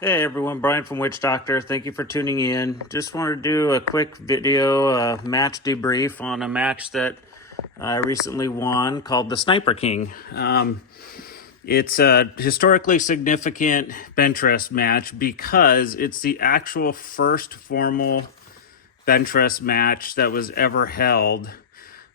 Hey everyone, Brian from Witch Doctor. Thank you for tuning in. Just wanted to do a quick video match debrief on a match that I recently won called the Sniper King. It's a historically significant bench rest match because it's the actual first formal bench rest match that was ever held,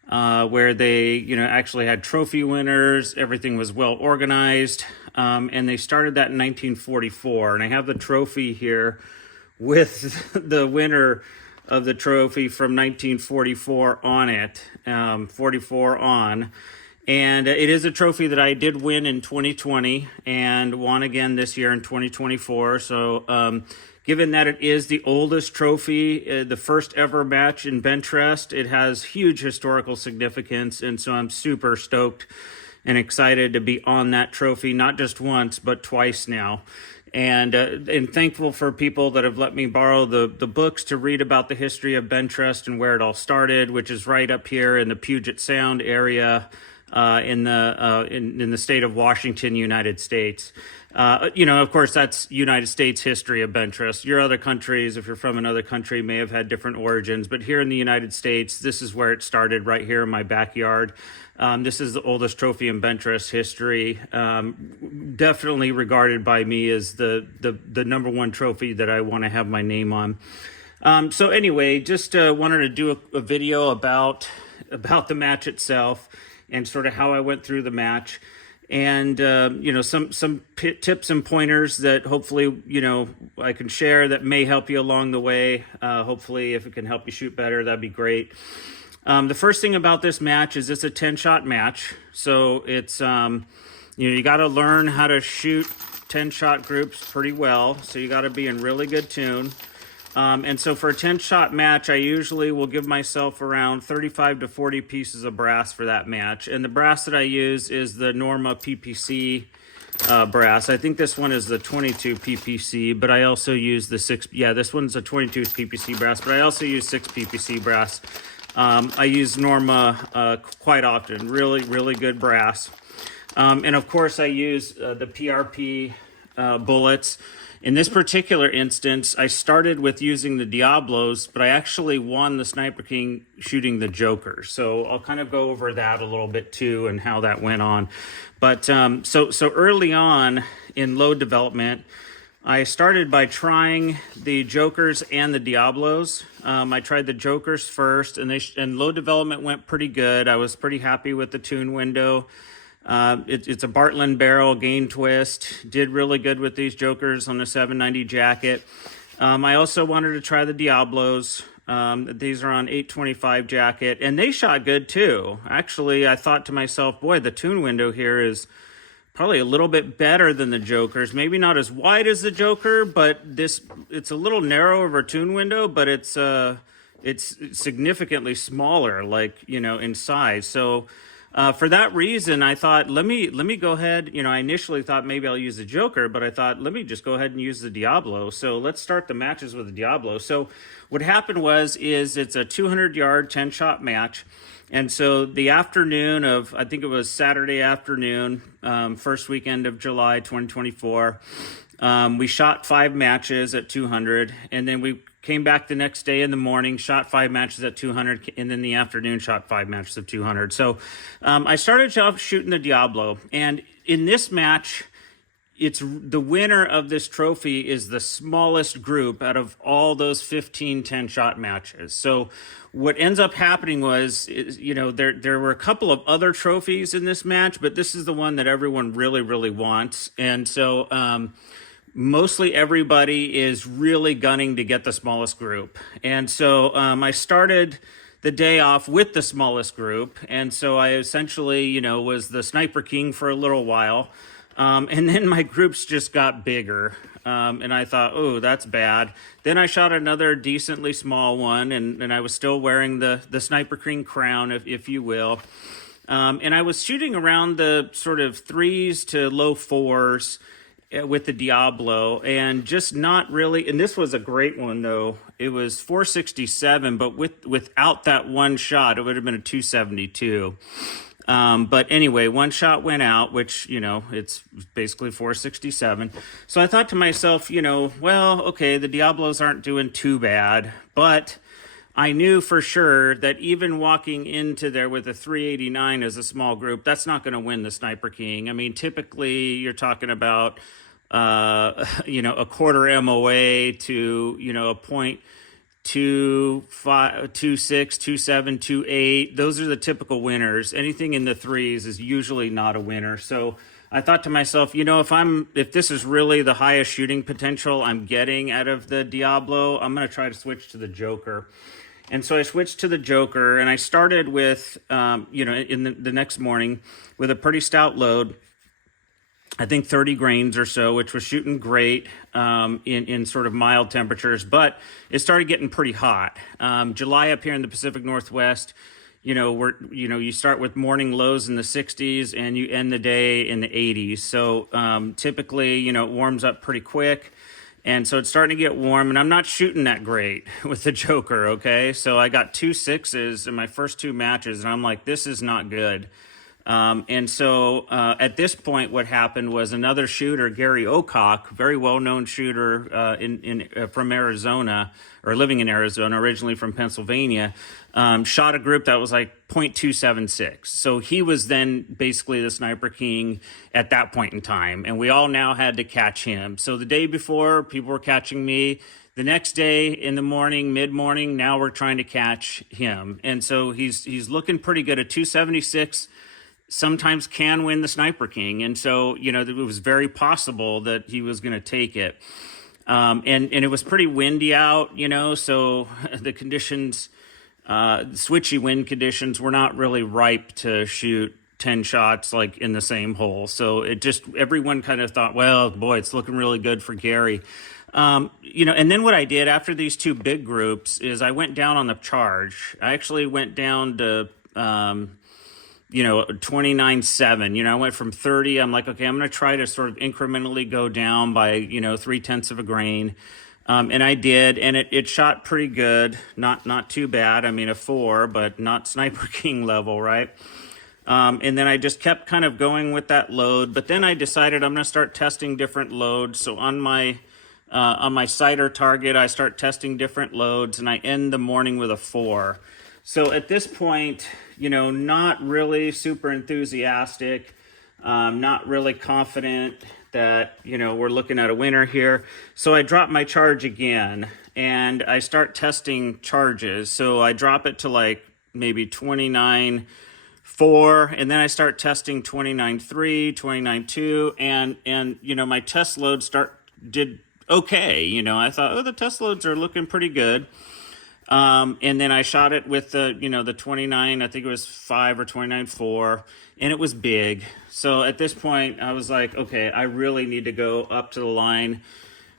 where they, actually had trophy winners. Everything was well organized, and they started that in 1944. And I have the trophy here with the winner of the trophy from 1944 on it, 44 on. And it is a trophy that I did win in 2020 and won again this year in 2024. So, given that it is the oldest trophy, the first ever match in bench rest, it has huge historical significance. And so I'm super stoked and excited to be on that trophy, not just once, but twice now. And thankful for people that have let me borrow the books to read about the history of bench rest and where it all started, which is right up here in the Puget Sound area, in the state of Washington, United States. Of course, that's United States history of bench rest. Your other countries, if you're from another country, may have had different origins. But here in the United States, this is where it started, right here in my backyard. This is the oldest trophy in bench rest history. Definitely regarded by me as the number one trophy that I want to have my name on. So anyway, just wanted to do a video about the match itself and sort of how I went through the match, and some tips and pointers that hopefully I can share that may help you along the way. Hopefully, if it can help you shoot better, that'd be great. The first thing about this match is it's a 10-shot match, so it's you got to learn how to shoot 10-shot groups pretty well. So you got to be in really good tune. And so for a 10-shot match, I usually will give myself around 35 to 40 pieces of brass for that match. And the brass that I use is the Norma PPC brass. I think this one is the 22 PPC, but I also use the 6. Yeah, this one's a 22 PPC brass, but I also use 6 PPC brass. I use Norma quite often. Really, really good brass. And of course, I use the PRP bullets. In this particular instance, I started with using the Diablos, but I actually won the Sniper King shooting the Joker. So I'll kind of go over that a little bit too and how that went on. But so early on in load development, I started by trying the Jokers and the Diablos. I tried the Jokers first, and load development went pretty good. I was pretty happy with the tune window. It's a Bartland barrel gain twist. Did really good with these Jokers on the 790 jacket. I also wanted to try the Diablos. These are on 825 jacket, and they shot good too. Actually, I thought to myself, boy, the tune window here is probably a little bit better than the Jokers. Maybe not as wide as the Joker, but it's a little narrower of a tune window, but it's significantly smaller, in size. So for that reason, I thought, let me go ahead. I initially thought maybe I'll use the Joker, but I thought, let me just go ahead and use the Diablo. So let's start the matches with the Diablo. So what happened is it's a 200-yard, 10-shot match. And so the afternoon of, I think it was Saturday afternoon, first weekend of July 2024, we shot 5 matches at 200, and then we came back the next day in the morning, shot 5 matches at 200, and then the afternoon shot 5 matches at 200. So I started off shooting the Diablo, and in this match, it's the winner of this trophy is the smallest group out of all those 15 10-shot matches. So what ends up happening there were a couple of other trophies in this match, but this is the one that everyone really, really wants. And so mostly everybody is really gunning to get the smallest group. And so I started the day off with the smallest group. And so I essentially, was the Sniper King for a little while. And then my groups just got bigger. And I thought, oh, that's bad. Then I shot another decently small one, and I was still wearing the Sniper King crown, if you will. And I was shooting around the sort of 3s to low 4s with the Diablo, and just not really. And this was a great one, though. It was 467, but without that one shot, it would have been a 272. But anyway, one shot went out, which, it's basically 467. So I thought to myself, well, okay, the Diablos aren't doing too bad, but I knew for sure that even walking into there with a 389 as a small group, that's not going to win the Sniper King. I mean, typically you're talking about, a quarter MOA to, a point 2.5, 2.6, 2.7, 2.8. Those are the typical winners. Anything in the threes is usually not a winner. So I thought to myself, if this is really the highest shooting potential I'm getting out of the Diablo, I'm going to try to switch to the Joker. And so I switched to the Joker, and I started with, in the next morning with a pretty stout load. I think 30 grains or so, which was shooting great in sort of mild temperatures, but it started getting pretty hot. July up here in the Pacific Northwest, you start with morning lows in the 60s and you end the day in the 80s. So typically, it warms up pretty quick. And so it's starting to get warm, and I'm not shooting that great with the Joker, okay? So I got 2 6s in my first 2 matches, and I'm like, this is not good. And so at this point, what happened was another shooter, Gary Ocock, very well-known shooter from Arizona, or living in Arizona, originally from Pennsylvania, shot a group that was like 0.276. So he was then basically the Sniper King at that point in time, and we all now had to catch him. So the day before, people were catching me. The next day in the morning, mid-morning, now we're trying to catch him. And so he's looking pretty good at 276. Sometimes can win the Sniper King. And so, it was very possible that he was going to take it. And it was pretty windy out, so the conditions, switchy wind conditions were not really ripe to shoot 10 shots like in the same hole. So everyone kind of thought, well, boy, it's looking really good for Gary. And then what I did after these 2 big groups is I went down on the charge. I actually went down to, 29.7. I went from 30. I'm like, okay, I'm going to try to sort of incrementally go down by, 0.3 of a grain. And I did, and it shot pretty good. Not too bad. I mean, a 4, but not Sniper King level, right? And then I just kept kind of going with that load. But then I decided I'm going to start testing different loads. So on my sighter target, I start testing different loads, and I end the morning with a 4. So at this point, not really super enthusiastic, not really confident that, we're looking at a winner here. So I drop my charge again, and I start testing charges. So I drop it to like maybe 29.4, and then I start testing 29.3, 29.2, and my test loads did okay. I thought, the test loads are looking pretty good. And then I shot it with the 29, I think it was 5 or 29.4, and it was big. So at this point I was like, okay, I really need to go up to the line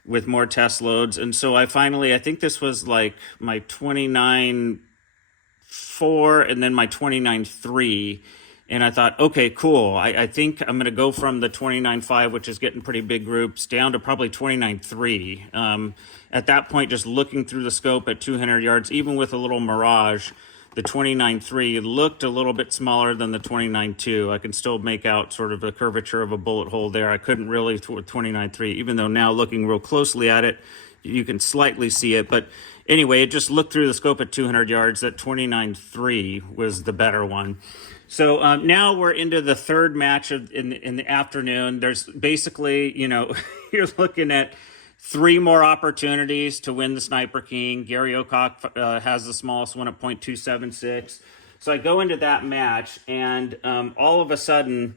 with more test loads. And so I think this was like my 29.4 and then my 29.3. And I thought, okay, cool. I think I'm going to go from the 29.5, which is getting pretty big groups, down to probably 29.3. At that point, just looking through the scope at 200 yards, even with a little mirage, the 29.3 looked a little bit smaller than the 29.2. I can still make out sort of the curvature of a bullet hole there. I couldn't really with 29.3, even though now looking real closely at it, you can slightly see it. But anyway, it just looked through the scope at 200 yards. That 29.3 was the better one. So now we're into the third match in the afternoon. There's basically, you're looking at 3 more opportunities to win the Sniper King. Gary Ocock has the smallest one at 0.276. So I go into that match, and all of a sudden,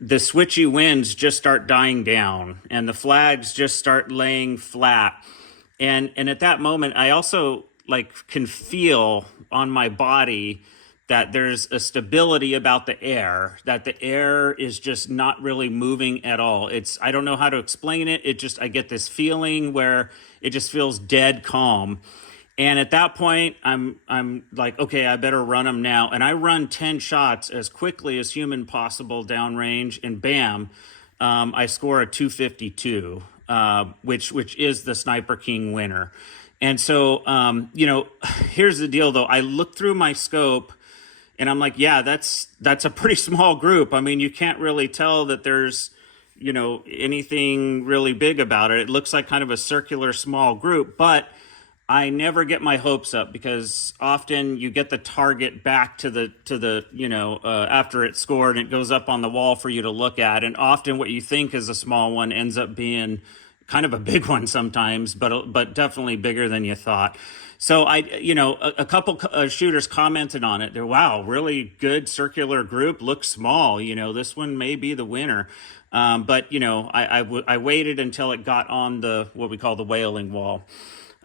the switchy winds just start dying down, and the flags just start laying flat. And at that moment, I also can feel on my body that there's a stability about the air, that the air is just not really moving at all. I don't know how to explain it. I get this feeling where it just feels dead calm. And at that point, I'm like, okay, I better run them now. And I run 10 shots as quickly as human possible downrange, and bam, I score a 252, which is the Sniper King winner. And so, here's the deal though. I look through my scope, And I'm like, yeah, that's a pretty small group. I mean, you can't really tell that there's, anything really big about it. It looks like kind of a circular small group, but I never get my hopes up, because often you get the target back to the after it's scored, and it goes up on the wall for you to look at. And often what you think is a small one ends up being kind of a big one sometimes, but definitely bigger than you thought. So a couple shooters commented on it. They're, wow, really good circular group, looks small. This one may be the winner. But I waited until it got on the what we call the whaling wall.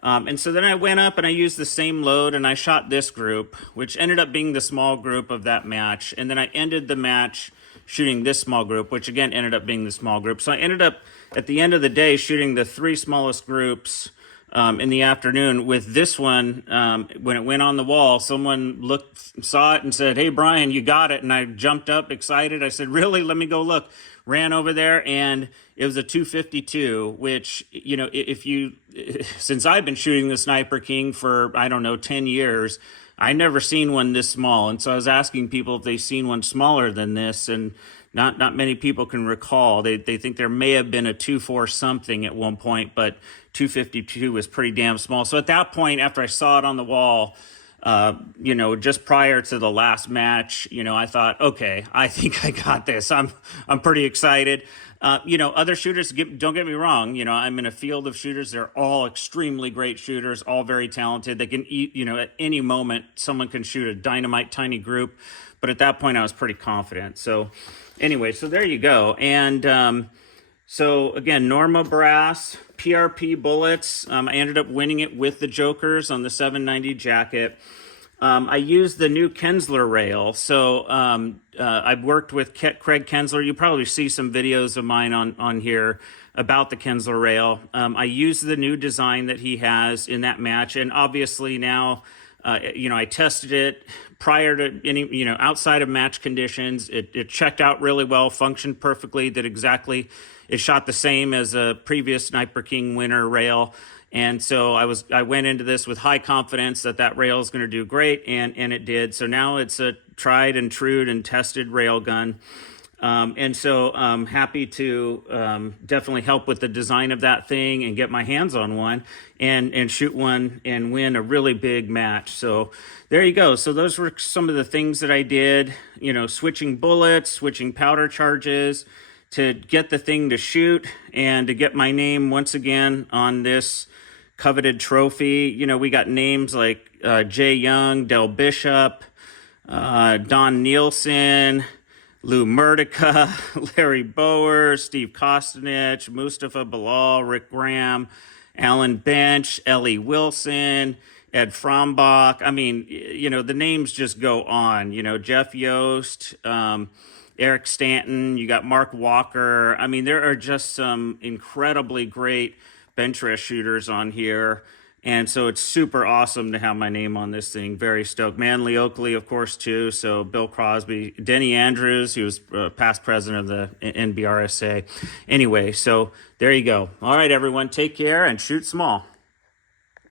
And so then I went up and I used the same load and I shot this group, which ended up being the small group of that match. And then I ended the match shooting this small group, which again ended up being the small group. So I ended up at the end of the day shooting the 3 smallest groups in the afternoon. With this one, when it went on the wall, someone saw it and said, "Hey, Brian, you got it." And I jumped up excited. I said, "Really? Let me go look." Ran over there, and it was a 252, which, since I've been shooting the Sniper King for, 10 years, I never seen one this small. And so I was asking people if they've seen one smaller than this, and not many people can recall. They think there may have been a 2.4 something at one point, but 252 was pretty damn small. So at that point, after I saw it on the wall, just prior to the last match, I thought, okay, I think I got this. I'm pretty excited. Other shooters, don't get me wrong. I'm in a field of shooters. They're all extremely great shooters, all very talented. They can at any moment, someone can shoot a dynamite tiny group. But at that point, I was pretty confident. So anyway, so there you go. And, so again, Norma Brass, PRP bullets. I ended up winning it with the Jokers on the 790 jacket. I used the new Kensler rail. So I've worked with Craig Kensler. You probably see some videos of mine on here about the Kensler rail. I used the new design that he has in that match. And obviously now, I tested it prior to any, outside of match conditions. It checked out really well, functioned perfectly, it shot the same as a previous Sniper King winner rail. And so I went into this with high confidence that rail is going to do great, and it did. So now it's a tried and true and tested rail gun. And so I'm happy to definitely help with the design of that thing and get my hands on one and shoot one and win a really big match. So there you go. So those were some of the things that I did, switching bullets, switching powder charges to get the thing to shoot and to get my name once again on this coveted trophy. We got names like Jay Young, Del Bishop, Don Nielsen, Lou Murdica, Larry Bower, Steve Kostanich, Mustafa Bilal, Rick Graham, Alan Bench, Ellie Wilson, Ed Frombach. I mean, the names just go on. Jeff Yost, Eric Stanton, you got Mark Walker. I mean, there are just some incredibly great bench rest shooters on here. And so it's super awesome to have my name on this thing. Very stoked. Manly Oakley, of course, too. So Bill Crosby, Denny Andrews, he was past president of the NBRSA. Anyway, so there you go. All right, everyone, take care and shoot small.